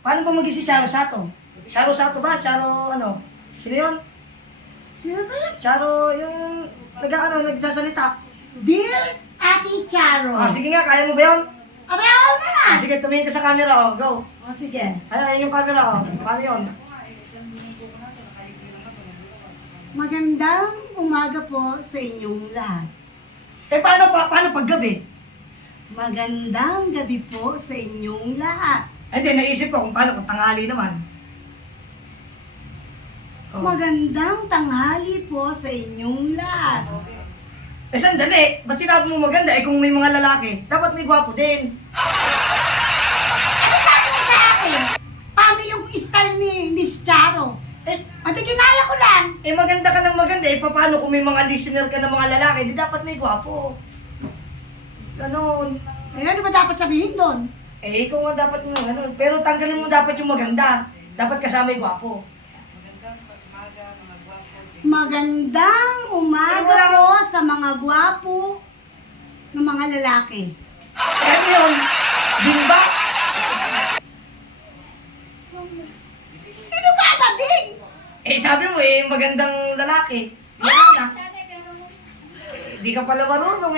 Paano ba maging si Charo Sato? Charo Sato ba? Charo ano? Sino yun? Sino ba yun? Charo yung nagsasalita. Dear Ate Charo. Sige nga, kaya mo ba yun? Abay, ako na nga. Sige, tumingin ka sa camera, oh. Go. O, sige. Ay, yung camera, oh. Paano yun? Magandang umaga po sa inyong lahat. Paano pag gabi? Magandang gabi po sa inyong lahat. Hindi, naisip ko kung paano kung tanghali naman. Oh. Magandang tanghali po sa inyong lahat. Sandali. Ba't sinabi mo maganda? Kung may mga lalaki, dapat may gwapo din. Ano sabi mo sa akin? Paano yung style ni Miss Charo? At ginaya ko lang. Maganda ka ng maganda. Paano kung may mga listener ka ng mga lalaki, di dapat may gwapo. Ganon. Ano ba dapat sabihin doon? Ikaw nga dapat mo ganon. Pero tanggalin mo dapat yung maganda. Dapat kasama yung gwapo. Magandang umaga wala po sa mga gwapo ng mga lalaki. Ano yun? Ding ba? Sino ba ba, Ding? Sabi mo magandang lalaki. Yan na. Di ka pala marunong